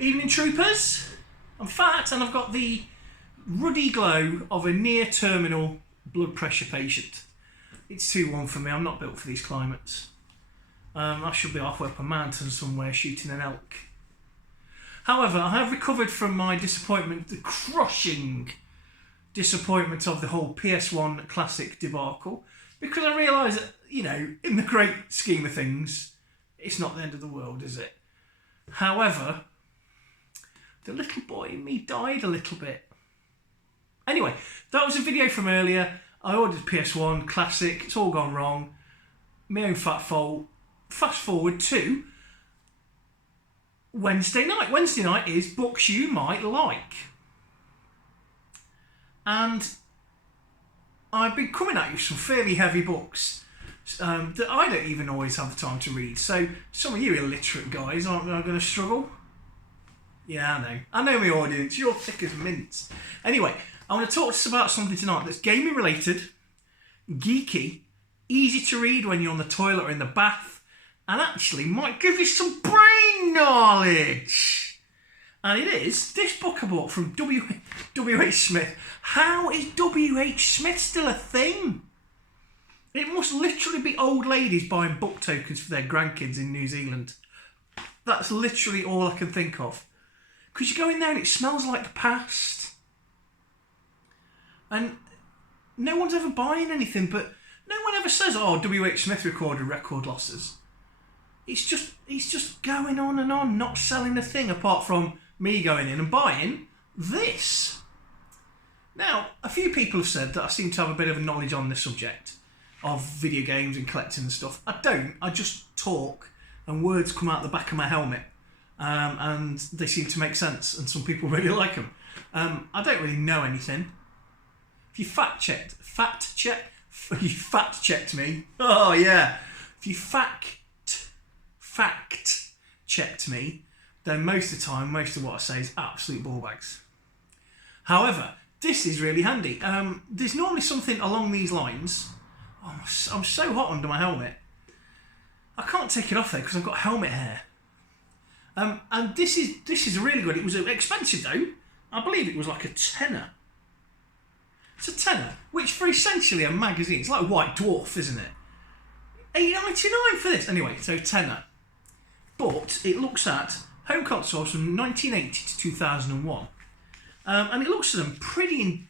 Evening troopers. I'm fat and I've got the ruddy glow of a near terminal blood pressure patient. It's 2-1 for me. I'm not built for these climates. I should be halfway up a mountain somewhere shooting an elk. However, I have recovered from my disappointment, the crushing disappointment of the whole PS1 classic debacle, because I realise that, in the great scheme of things, it's not the end of the world, is it? However, the little boy in me died a little bit. Anyway, that was a video from earlier. I ordered PS1 classic. It's all gone wrong. My own fat fault. Fast forward to Wednesday night. Wednesday night is books you might like. And I've been coming at you with some fairly heavy books that I don't even always have the time to read. So some of you illiterate guys aren't going to struggle. Yeah, I know. I know my audience. You're thick as mints. Anyway, I want to talk to us about something tonight that's gaming related, geeky, easy to read when you're on the toilet or in the bath, and actually might give you some brain knowledge. And it is this book I bought from W.H. Smith. How is W.H. Smith still a thing? It must literally be old ladies buying book tokens for their grandkids in New Zealand. That's literally all I can think of. Because you go in there and it smells like the past. And no one's ever buying anything, but no one ever says, oh, W.H. Smith recorded record losses. He's just going on and on, not selling a thing apart from me going in and buying this. Now, a few people have said that I seem to have a bit of knowledge on this subject of video games and collecting and stuff. I don't. I just talk and words come out the back of my helmet. And they seem to make sense, and some people really like them. I don't really know anything. If you fact checked me. Oh yeah. If you fact checked me, then most of the time, most of what I say is absolute ball bags. However, this is really handy. There's normally something along these lines. Oh, I'm so hot under my helmet. I can't take it off there because I've got helmet hair. And this is really good. It was expensive though. I believe it was like a tenner. It's a tenner, which for essentially a magazine, it's like White Dwarf, isn't it? $8.99 for this. Anyway, so tenner. But it looks at home consoles from 1980 to 2001. And it looks at them pretty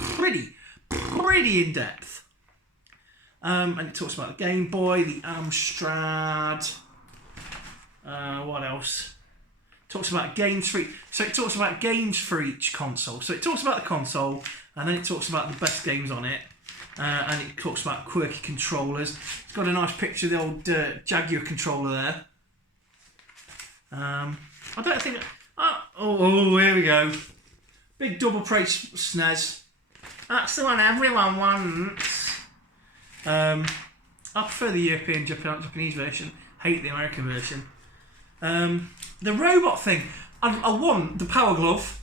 in depth. And it talks about the Game Boy, the Amstrad. What else? Talks about games for each console. So it talks about the console, and then it talks about the best games on it, and it talks about quirky controllers. It's got a nice picture of the old Jaguar controller there. I don't think. Oh, here we go. Big double price SNES. That's the one everyone wants. I prefer the European Japanese version. Hate the American version. The robot thing. I want the Power Glove,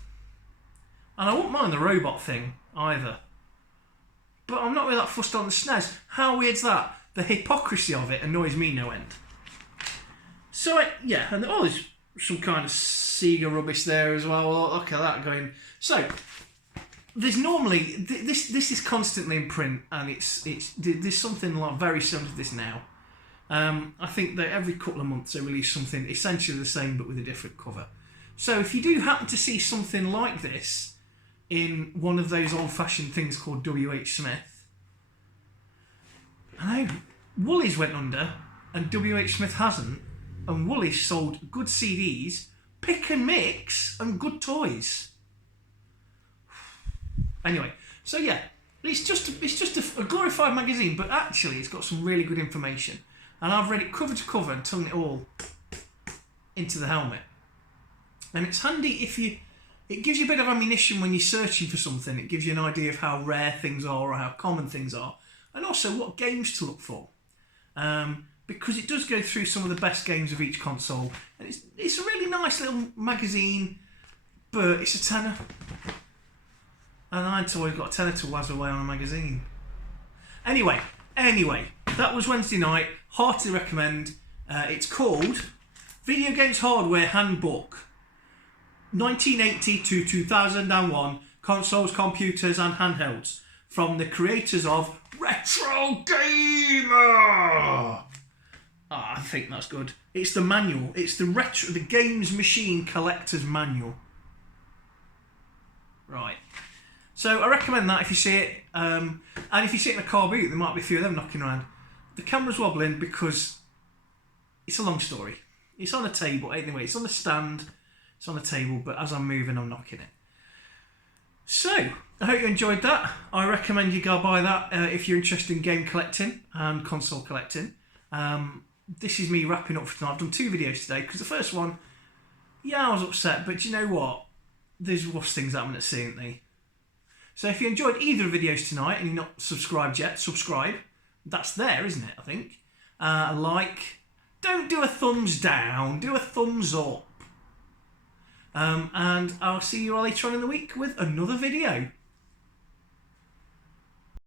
and I wouldn't mind the robot thing either. But I'm not really that fussed on the SNES. How weird's that? The hypocrisy of it annoys me no end. So and there's some kind of Sega rubbish there as well. Look at that going. So there's normally this is constantly in print, and there's something like very similar to this now. I think that every couple of months they release something essentially the same but with a different cover. So if you do happen to see something like this in one of those old-fashioned things called W.H. Smith, I know Woolies went under and W.H. Smith hasn't, and Woolies sold good CDs, pick and mix, and good toys. Anyway, so yeah, it's just a glorified magazine, but actually it's got some really good information. And I've read it cover to cover and tongued it all into the helmet. And it's handy it gives you a bit of ammunition when you're searching for something. It gives you an idea of how rare things are or how common things are. And also what games to look for. Because it does go through some of the best games of each console. And it's a really nice little magazine, but it's a tenner. And I'd always got a tenner to waz away on a magazine. Anyway, that was Wednesday night. Heartily recommend. It's called Video Games Hardware Handbook. 1980 to 2001 consoles, computers and handhelds from the creators of Retro Gamer. I think that's good. It's the manual. It's the Games Machine Collector's Manual. Right. So I recommend that if you see it. And if you see it in a car boot, there might be a few of them knocking around. The camera's wobbling because it's a long story. It's on a table. Anyway, it's on the stand. It's on the table, but as I'm moving, I'm knocking it. So, I hope you enjoyed that. I recommend you go buy that if you're interested in game collecting and console collecting. This is me wrapping up for tonight. I've done 2 videos today because the first one, yeah, I was upset, but you know what? There's worse things happening at sea, ain't they? So if you enjoyed either of the videos tonight and you're not subscribed yet, subscribe. That's there, isn't it, I think? Like. Don't do a thumbs down, do a thumbs up. And I'll see you all later on in the week with another video.